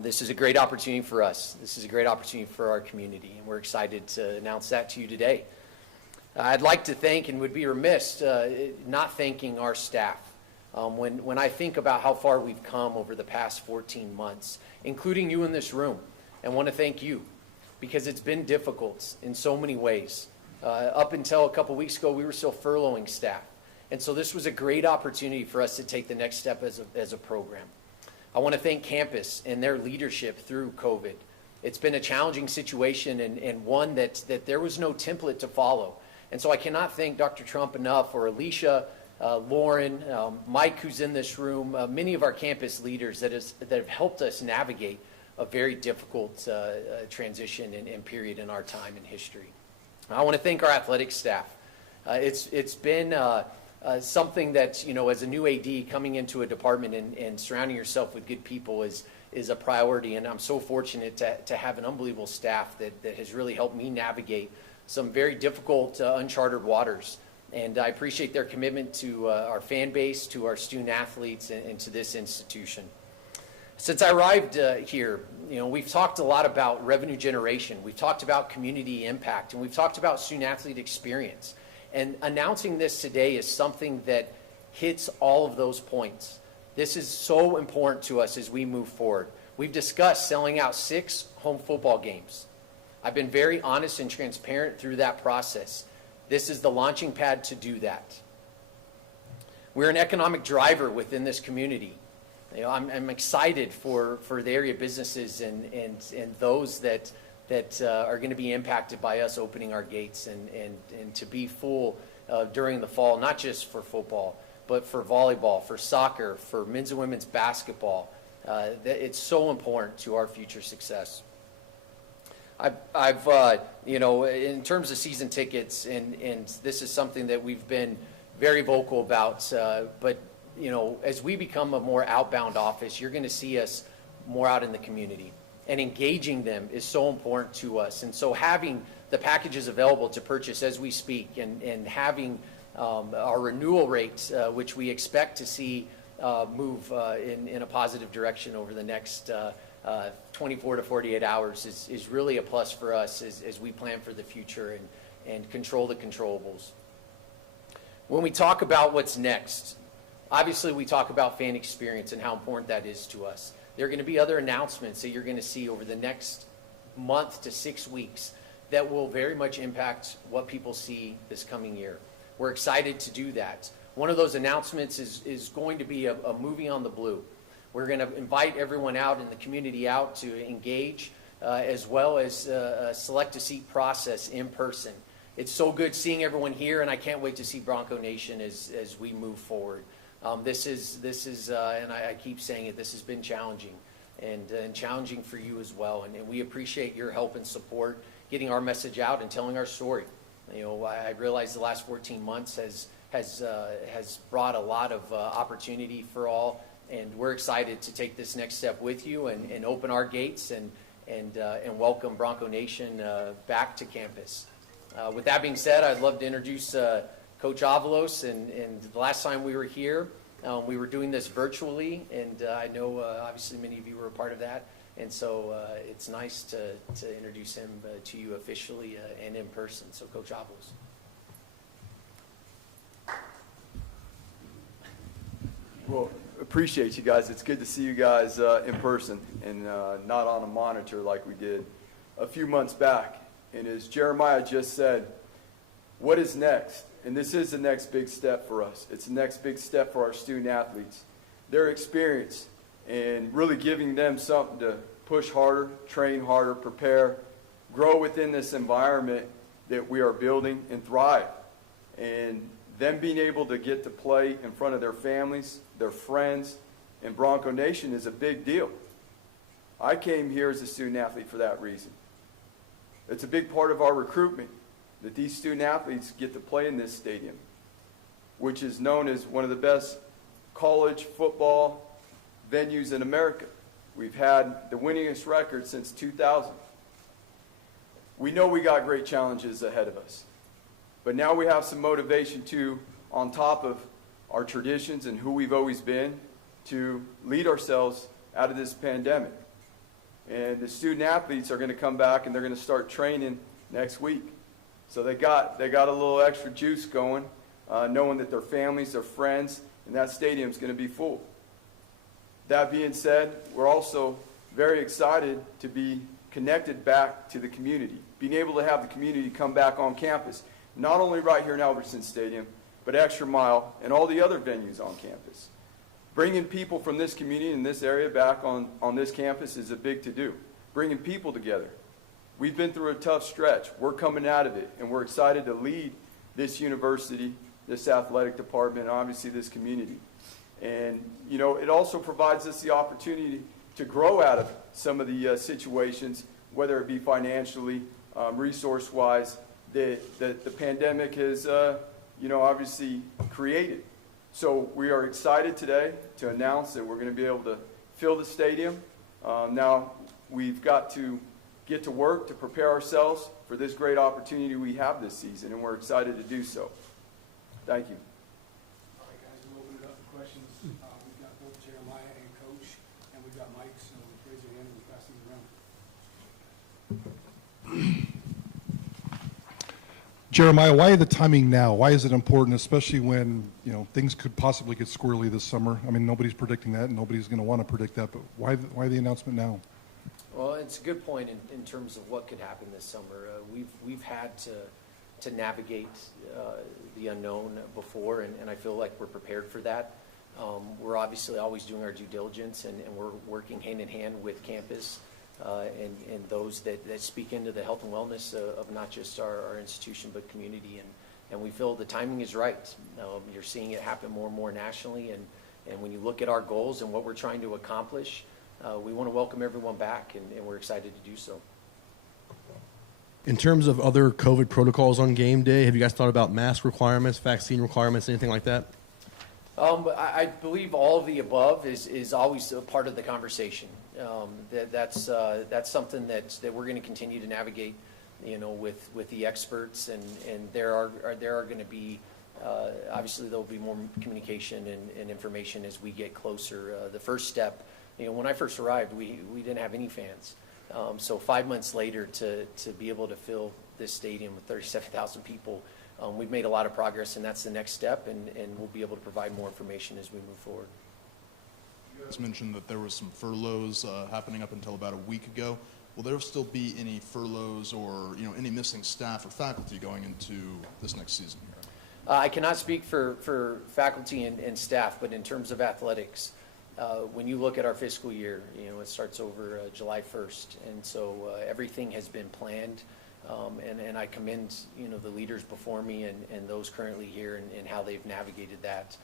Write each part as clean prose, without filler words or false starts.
This is a great opportunity for us. This is a great opportunity for our community, and we're excited to announce that to you today. I'd like to thank, and would be remiss not thanking our staff. When I think about how far we've come over the past 14 months, including you in this room, I want to thank you because it's been difficult in so many ways. Up until a couple weeks ago, we were still furloughing staff. And so this was a great opportunity for us to take the next step as a program. I want to thank campus and their leadership through COVID. It's been a challenging situation and one that there was no template to follow. And so I cannot thank Dr. Trump enough, or Alicia, Lauren, Mike, who's in this room, many of our campus leaders that have helped us navigate a very difficult transition and period in our time in history. I want to thank our athletic staff. It's been something that, as a new AD coming into a department and surrounding yourself with good people is a priority. And I'm so fortunate to have an unbelievable staff that has really helped me navigate some very difficult, uncharted waters. And I appreciate their commitment to our fan base, to our student athletes, and to this institution. Since I arrived here, we've talked a lot about revenue generation. We've talked about community impact, and we've talked about student athlete experience. And announcing this today is something that hits all of those points. This is so important to us as we move forward. We've discussed selling out 6 home football games. I've been very honest and transparent through that process. This is the launching pad to do that. We're an economic driver within this community. I'm excited for the area businesses and those that are going to be impacted by us opening our gates and to be full during the fall, not just for football, but for volleyball, for soccer, for men's and women's basketball. It's so important to our future success. I've in terms of season tickets, and this is something that we've been very vocal about, but as we become a more outbound office, you're going to see us more out in the community. And engaging them is so important to us. And so having the packages available to purchase as we speak, and having our renewal rates, which we expect to see move in a positive direction over the next 24 to 48 hours is really a plus for us as we plan for the future and control the controllables. When we talk about what's next, obviously we talk about fan experience and how important that is to us. There are going to be other announcements that you're going to see over the next month to 6 weeks that will very much impact what people see this coming year. We're excited to do that. One of those announcements is going to be a movie on the blue. We're going to invite everyone out in the community out to engage, as well as select a seat process in person. It's so good seeing everyone here, and I can't wait to see Bronco Nation as we move forward. This is, and I keep saying it, this has been challenging, and challenging for you as well. And we appreciate your help and support, getting our message out and telling our story. I realize the last 14 months has brought a lot of opportunity for all, and we're excited to take this next step with you and open our gates and welcome Bronco Nation back to campus. With that being said, I'd love to introduce Coach Avalos, and the last time we were here, we were doing this virtually, and I know obviously many of you were a part of that, and so it's nice to introduce him to you officially and in person. So Coach Avalos. Well, appreciate you guys. It's good to see you guys in person and not on a monitor like we did a few months back. And as Jeremiah just said, what is next? And this is the next big step for us. It's the next big step for our student athletes. Their experience and really giving them something to push harder, train harder, prepare, grow within this environment that we are building and thrive. And them being able to get to play in front of their families, their friends, and Bronco Nation is a big deal. I came here as a student athlete for that reason. It's a big part of our recruitment that these student athletes get to play in this stadium, which is known as one of the best college football venues in America. We've had the winningest record since 2000. We know we got great challenges ahead of us, but now we have some motivation too, on top of our traditions and who we've always been, to lead ourselves out of this pandemic. And the student athletes are going to come back and they're going to start training next week. So they got a little extra juice going, knowing that their families, their friends, and that stadium's going to be full. That being said, we're also very excited to be connected back to the community, being able to have the community come back on campus, not only right here in Albertsons Stadium, but Extra Mile and all the other venues on campus. Bringing people from this community and this area back on this campus is a big to-do. Bringing people together. We've been through a tough stretch. We're coming out of it, and we're excited to lead this university, this athletic department, and obviously this community. And, you know, it also provides us the opportunity to grow out of some of the situations, whether it be financially, resource-wise, that the pandemic has, you know, obviously created. So we are excited today to announce that we're going to be able to fill the stadium. Now we've got to get to work to prepare ourselves for this great opportunity we have this season, and we're excited to do so. Thank you. All right, guys, we'll open it up for questions. We've got both Jeremiah and Coach, and we've got Mike, so raise your hand and we'll pass these around. Jeremiah, why the timing now? Why is it important, especially when, you know, things could possibly get squirrely this summer? I mean, nobody's predicting that, and nobody's going to want to predict that, but why the announcement now? Well, it's a good point in terms of what could happen this summer. We've had to navigate the unknown before, and I feel like we're prepared for that. We're obviously always doing our due diligence, and we're working hand in hand with campus and those that speak into the health and wellness of not just our institution but community. And we feel the timing is right. You're seeing it happen more and more nationally, and when you look at our goals and what we're trying to accomplish, we want to welcome everyone back, and we're excited to do so. In terms of other COVID protocols on game day, have you guys thought about mask requirements, vaccine requirements, anything like that? I believe all of the above is always a part of the conversation. That's something that we're going to continue to navigate, you know, with the experts, and there are going to be obviously there'll be more communication and information as we get closer. The first step, you know, when I first arrived, we didn't have any fans. So 5 months later, to be able to fill this stadium with 37,000 people, we've made a lot of progress, and that's the next step, and we'll be able to provide more information as we move forward. You guys mentioned that there was some furloughs happening up until about a week ago. Will there still be any furloughs or, you know, any missing staff or faculty going into this next season here? I cannot speak for faculty and staff, but in terms of athletics, when you look at our fiscal year, you know, it starts over July 1st, and so everything has been planned, and I commend, you know, the leaders before me and those currently here and how they've navigated that.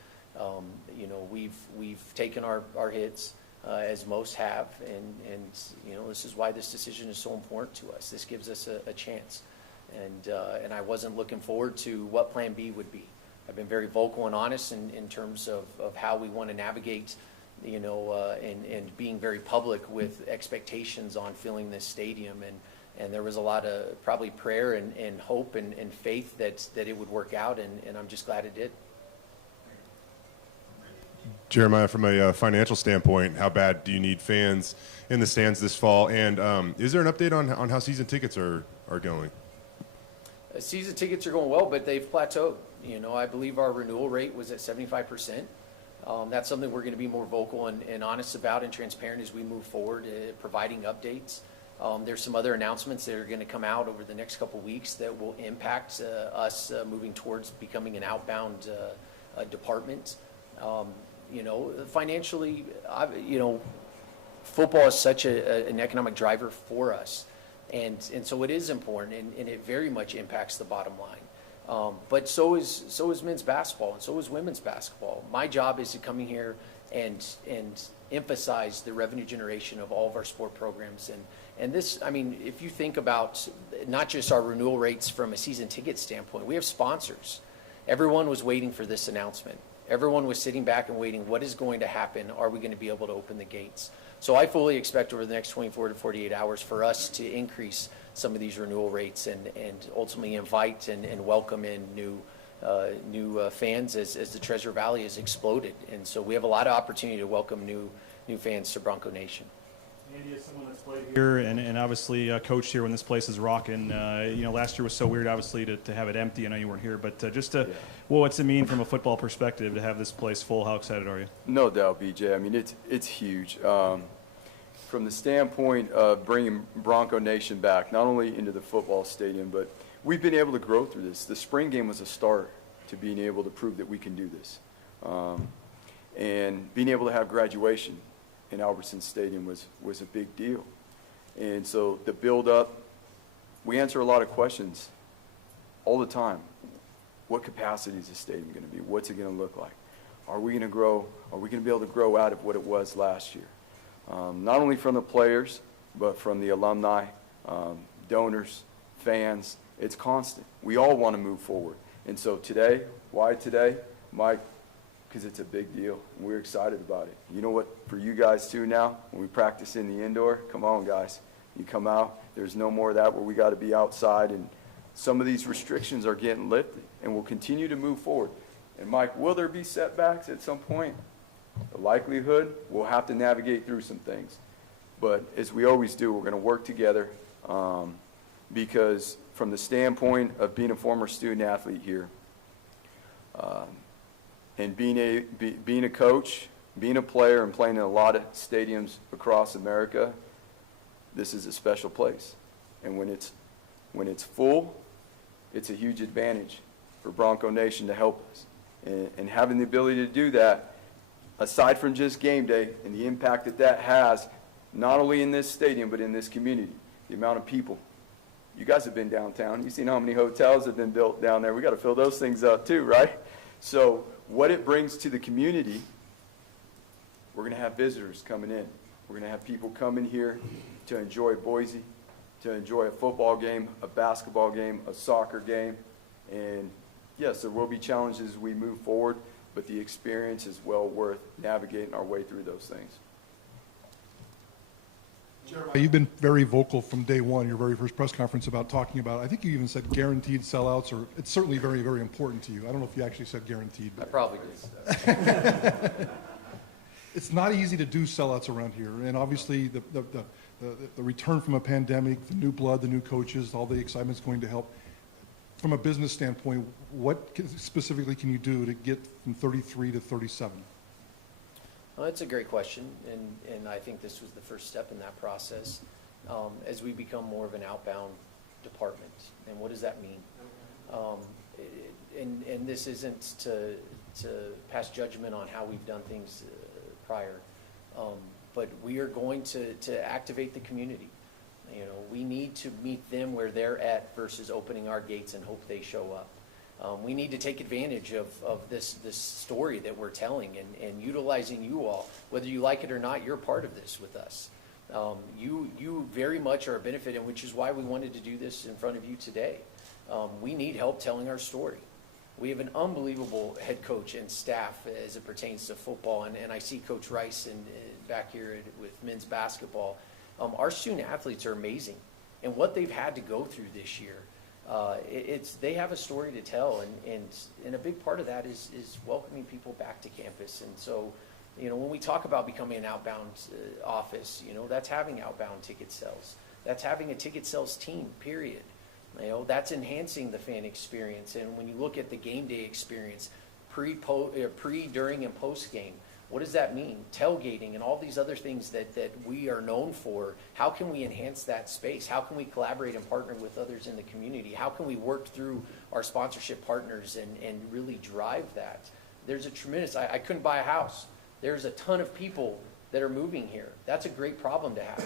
You know, we've taken our hits, as most have, and you know, this is why this decision is so important to us. This gives us a chance, and I wasn't looking forward to what Plan B would be. I've been very vocal and honest in terms of how we want to navigate, you know, and being very public with expectations on filling this stadium, and there was a lot of probably prayer and hope and faith that it would work out, and I'm just glad it did. Jeremiah, from a financial standpoint, how bad do you need fans in the stands this fall? And is there an update on how season tickets are going? Season tickets are going well, but they've plateaued. You know, I believe our renewal rate was at 75%. That's something we're going to be more vocal and honest about and transparent as we move forward, providing updates. There's some other announcements that are going to come out over the next couple weeks that will impact us moving towards becoming an outbound department. You know, financially, you know, football is such an economic driver for us, and so it is important, and it very much impacts the bottom line. But so is men's basketball, and so is women's basketball. My job is to come in here and emphasize the revenue generation of all of our sport programs, and this, I mean, if you think about not just our renewal rates from a season ticket standpoint, we have sponsors. Everyone was waiting for this announcement. Everyone was sitting back and waiting, what is going to happen? Are we going to be able to open the gates? So I fully expect over the next 24 to 48 hours for us to increase some of these renewal rates and ultimately invite and welcome in new fans as the Treasure Valley has exploded. And so we have a lot of opportunity to welcome new fans to Bronco Nation. Andy, as someone that's played here and obviously coached here when this place is rocking, last year was so weird, obviously, to have it empty. I know you weren't here, but well, what's it mean from a football perspective to have this place full? How excited are you? No doubt, BJ. I mean, it's huge. From the standpoint of bringing Bronco Nation back, not only into the football stadium, but we've been able to grow through this. The spring game was a start to being able to prove that we can do this. And being able to have graduation in Albertsons Stadium was a big deal. And so the build-up, we answer a lot of questions all the time. What capacity is the stadium going to be? What's it going to look like? Are we going to grow? Are we going to be able to grow out of what it was last year? Not only from the players, but from the alumni, donors, fans. It's constant. We all want to move forward. And so today, why today? Mike, because it's a big deal. We're excited about it. You know what, for you guys too now, when we practice in the indoor, come on guys. You come out, there's no more of that where we got to be outside, and some of these restrictions are getting lifted, and we'll continue to move forward. And Mike, will there be setbacks at some point? The likelihood, we'll have to navigate through some things. But as we always do, we're going to work together because from the standpoint of being a former student athlete here, and being a coach, being a player, and playing in a lot of stadiums across America, this is a special place. And when it's full, it's a huge advantage for Bronco Nation to help us. And having the ability to do that, aside from just game day and the impact that has, not only in this stadium but in this community, the amount of people. You guys have been downtown. You've seen how many hotels have been built down there. We got to fill those things up too, right? So what it brings to the community, we're going to have visitors coming in. We're going to have people coming here to enjoy Boise, to enjoy a football game, a basketball game, a soccer game. And yes, there will be challenges as we move forward, but the experience is well worth navigating our way through those things. You've been very vocal from day one, your very first press conference, about talking about, I think you even said guaranteed sellouts, or it's certainly very, very important to you. I don't know if you actually said guaranteed. I probably did. It's not easy to do sellouts around here, and obviously the return from a pandemic, the new blood, the new coaches, all the excitement's going to help. From a business standpoint, what specifically can you do to get from 33 to 37? Well, that's a great question, and I think this was the first step in that process as we become more of an outbound department. And what does that mean? And this isn't to pass judgment on how we've done things prior, but we are going to activate the community. You know, we need to meet them where they're at versus opening our gates and hope they show up. We need to take advantage of this story that we're telling and utilizing you all. Whether you like it or not, you're part of this with us. You very much are a benefit, and which is why we wanted to do this in front of you today. We need help telling our story. We have an unbelievable head coach and staff as it pertains to football, and I see Coach Rice back here with men's basketball. Our student athletes are amazing, and what they've had to go through this year, they have a story to tell, and a big part of that is welcoming people back to campus. And so, you know, when we talk about becoming an outbound office, you know, that's having outbound ticket sales. That's having a ticket sales team, period. You know, that's enhancing the fan experience. And when you look at the game day experience, pre, during, and post game, what does that mean? Tailgating and all these other things that we are known for. How can we enhance that space? How can we collaborate and partner with others in the community? How can we work through our sponsorship partners and really drive that? There's a tremendous, I couldn't buy a house. There's a ton of people that are moving here. That's a great problem to have,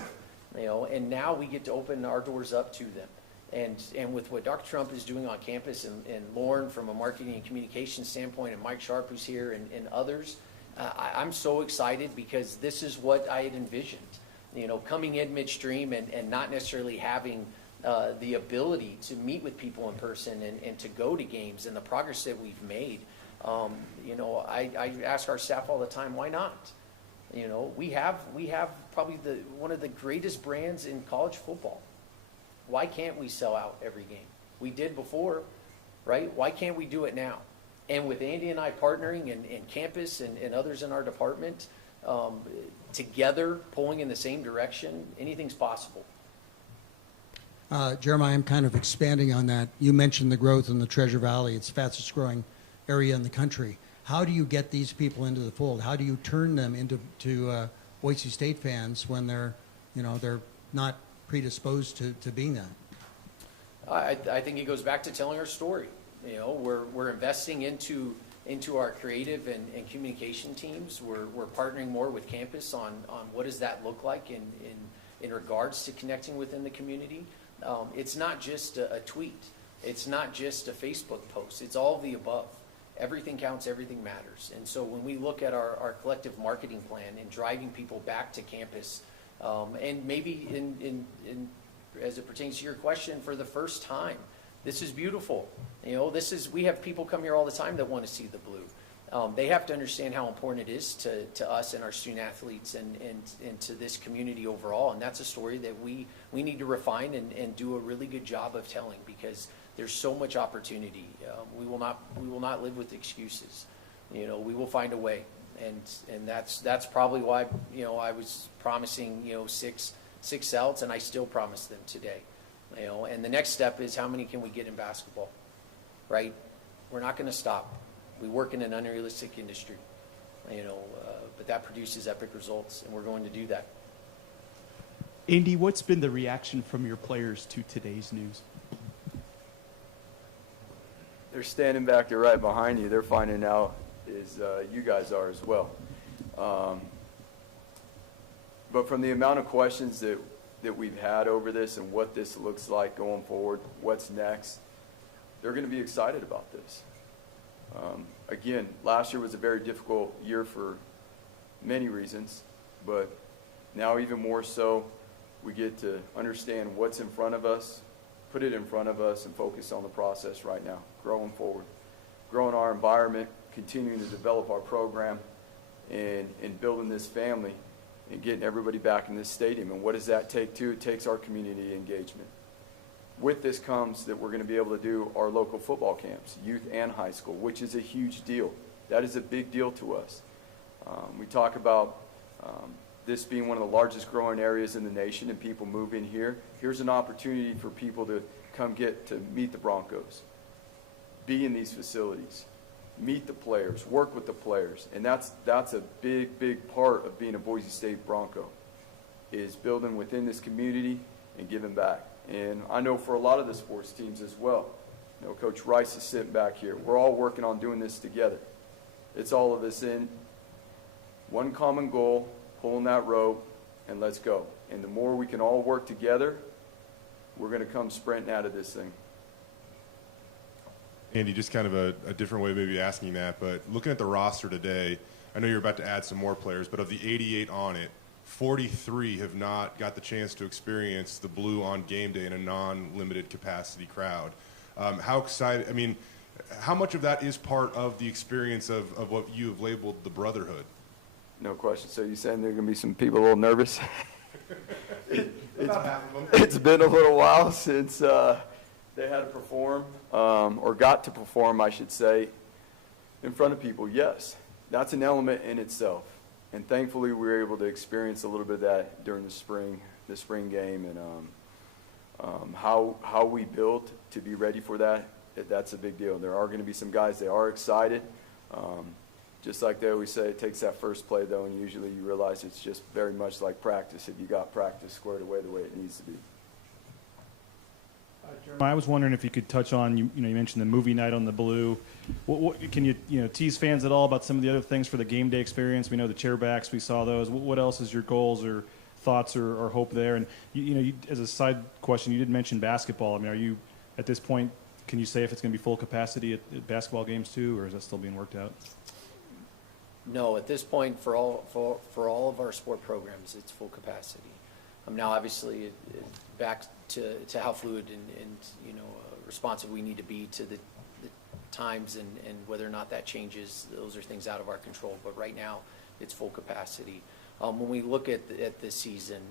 you know, and now we get to open our doors up to them. And with what Dr. Trump is doing on campus, and Lauren from a marketing and communication standpoint, and Mike Sharp who's here, and others, I'm so excited because this is what I had envisioned. You know, coming in midstream and not necessarily having the ability to meet with people in person and to go to games, and the progress that we've made. You know, I ask our staff all the time, why not? You know, we have probably one of the greatest brands in college football. Why can't we sell out every game? We did before, right? Why can't we do it now? And with Andy and I partnering and campus and others in our department, together, pulling in the same direction, anything's possible. Jeremiah, I'm kind of expanding on that. You mentioned the growth in the Treasure Valley. It's the fastest growing area in the country. How do you get these people into the fold? How do you turn them into Boise State fans when they're not predisposed to being that? I think it goes back to telling our story. We're investing into our creative and communication teams. We're partnering more with campus on what does that look like in regards to connecting within the community. It's not just a tweet. It's not just a Facebook post. It's all of the above. Everything counts, everything matters. And so when we look at our collective marketing plan and driving people back to campus, and maybe in as it pertains to your question, for the first time, this is beautiful. We have people come here all the time that want to see the blue. They have to understand how important it is to us and our student athletes and to this community overall. And that's a story that we need to refine and do a really good job of telling, because there's so much opportunity. We will not live with excuses. We will find a way. And that's probably why, I was promising, 6 sellouts, and I still promise them today. And the next step is, how many can we get in basketball, right? We're not going to stop. We work in an unrealistic industry, but that produces epic results, and we're going to do that. Andy, what's been the reaction from your players to today's news? They're standing back there right behind you. They're finding out as you guys are as well. But from the amount of questions that we've had over this and what this looks like going forward, what's next, they're going to be excited about this. Again, last year was a very difficult year for many reasons, but now even more so, we get to understand what's in front of us, put it in front of us, and focus on the process right now, growing forward, growing our environment, continuing to develop our program, and building this family and getting everybody back in this stadium. And what does that take too? It takes our community engagement. With this comes that we're going to be able to do our local football camps, youth and high school, which is a huge deal. That is a big deal to us. We talk about this being one of the largest growing areas in the nation and people move in here. Here's an opportunity for people to come get to meet the Broncos, be in these facilities, meet the players, work with the players. And that's a big, big part of being a Boise State Bronco, is building within this community and giving back. And I know for a lot of the sports teams as well, Coach Rice is sitting back here. We're all working on doing this together. It's all of us in one common goal, pulling that rope, and let's go. And the more we can all work together, we're going to come sprinting out of this thing. Andy, just kind of a different way of maybe asking that, but looking at the roster today, I know you're about to add some more players, but of the 88 on it, 43 have not got the chance to experience the blue on game day in a non-limited capacity crowd. How excited, how much of that is part of the experience of what you have labeled the brotherhood? No question. So you're saying there are going to be some people a little nervous? About half of them. It's been a little while since they had to perform, or got to perform, I should say, in front of people. Yes, that's an element in itself. And thankfully, we were able to experience a little bit of that during the spring game, and how we built to be ready for that. That's a big deal. There are going to be some guys that are excited. Just like they always say, it takes that first play, though, and usually you realize it's just very much like practice if you got practice squared away the way it needs to be. I was wondering if you could touch on, you mentioned the movie night on the blue. What can you tease fans at all about some of the other things for the game day experience? We know the chairbacks, we saw those. What else is your goals or thoughts or hope there? And you, as a side question, you did mention basketball. Are you at this point? Can you say if it's going to be full capacity at basketball games too, or is that still being worked out? No, at this point, for all of our sport programs, it's full capacity. Now, obviously, back to how fluid and responsive we need to be to the times and whether or not that changes. Those are things out of our control. But right now, it's full capacity. When we look at the season,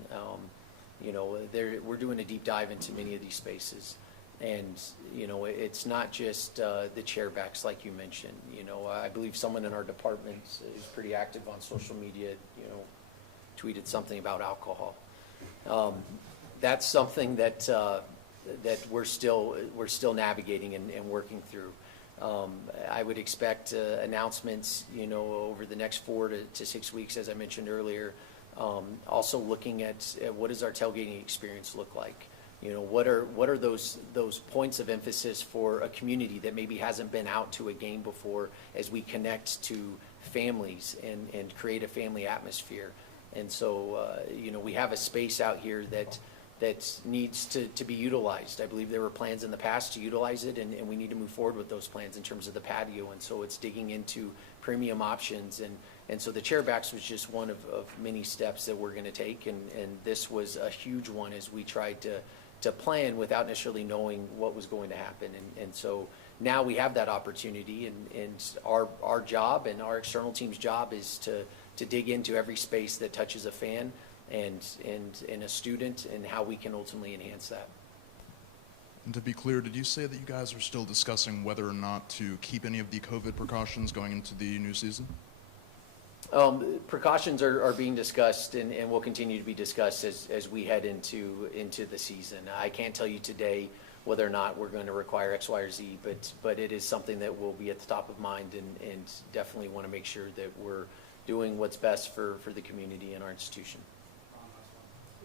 we're doing a deep dive into many of these spaces. And, it's not just the chairbacks like you mentioned. I believe someone in our department is pretty active on social media, tweeted something about alcohol. That's something that we're still navigating and working through. I would expect announcements, over the next 4 to 6 weeks, as I mentioned earlier. Also looking at what does our tailgating experience look like? What are those points of emphasis for a community that maybe hasn't been out to a game before, as we connect to families and create a family atmosphere? And so, we have a space out here that needs to be utilized. I believe there were plans in the past to utilize it, and we need to move forward with those plans in terms of the patio. And so it's digging into premium options. And so the chairbacks was just one of many steps that we're going to take. And this was a huge one as we tried to plan without necessarily knowing what was going to happen. And so now we have that opportunity, and our job and our external team's job is to dig into every space that touches a fan and a student, and how we can ultimately enhance that. And to be clear, did you say that you guys are still discussing whether or not to keep any of the COVID precautions going into the new season? Precautions are being discussed and will continue to be discussed as we head into the season. I can't tell you today whether or not we're going to require X, Y, or Z, but it is something that will be at the top of mind, and definitely want to make sure that we're doing what's best for the community and our institution.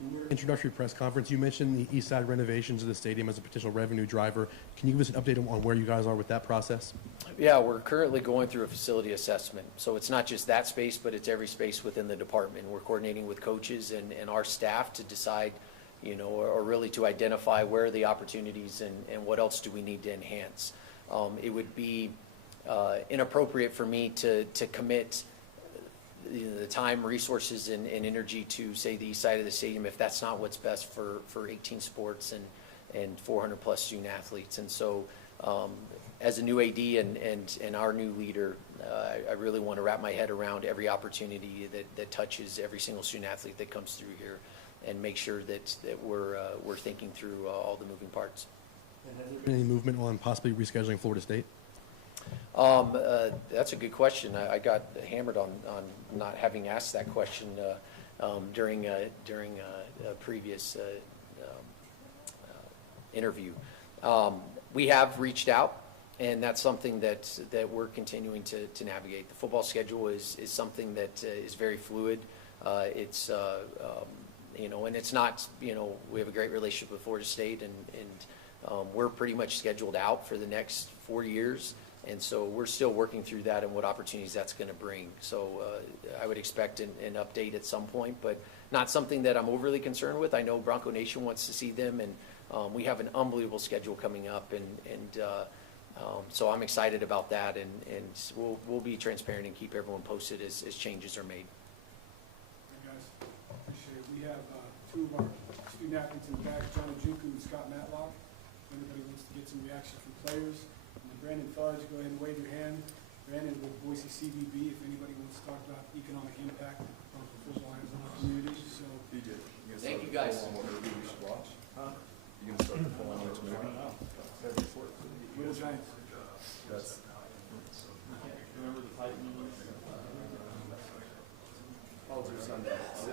In your introductory press conference, you mentioned the east side renovations of the stadium as a potential revenue driver. Can you give us an update on where you guys are with that process? Yeah, we're currently going through a facility assessment. So it's not just that space, but it's every space within the department. We're coordinating with coaches and our staff to decide, or really to identify where are the opportunities and what else do we need to enhance. It would be inappropriate for me to commit the time, resources, and energy to, say, the east side of the stadium if that's not what's best for 18 sports and 400 plus student athletes. And so as a new AD and our new leader, I really want to wrap my head around every opportunity that touches every single student athlete that comes through here, and make sure that we're thinking through all the moving parts. And has there been any movement on possibly rescheduling Florida State? That's a good question. I got hammered on not having asked that question during a previous interview. We have reached out, and that's something that we're continuing to navigate. The football schedule is something that is very fluid. It's and it's not, we have a great relationship with Florida State, and we're pretty much scheduled out for the next 4 years. And so we're still working through that and what opportunities that's going to bring. So I would expect an update at some point, but not something that I'm overly concerned with. I know Bronco Nation wants to see them, and we have an unbelievable schedule coming up, and so I'm excited about that, and we'll be transparent and keep everyone posted as changes are made. Hey guys, appreciate it. We have two of our student athletes in the back, John Ajuku and Scott Matlock. If anybody wants to get some reaction from players. Brandon Fudge, go ahead and wave your hand. Brandon with Boise CVB, if anybody wants to talk about economic impact on football has on our community. So, DJ, thank you guys. Movie we should watch? Huh? You gonna start the full on which movie? Little Giants. That's. Remember the Titan movies? Oh, there's Sunday at 6.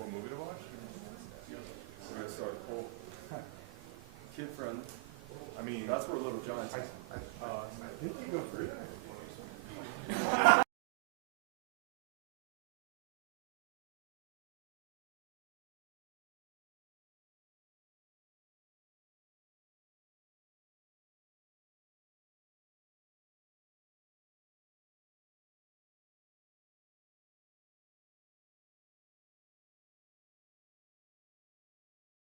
What movie to watch? We're gonna start a poll. Kid friendly. I mean, that's where Little Giants is. I think you go through that.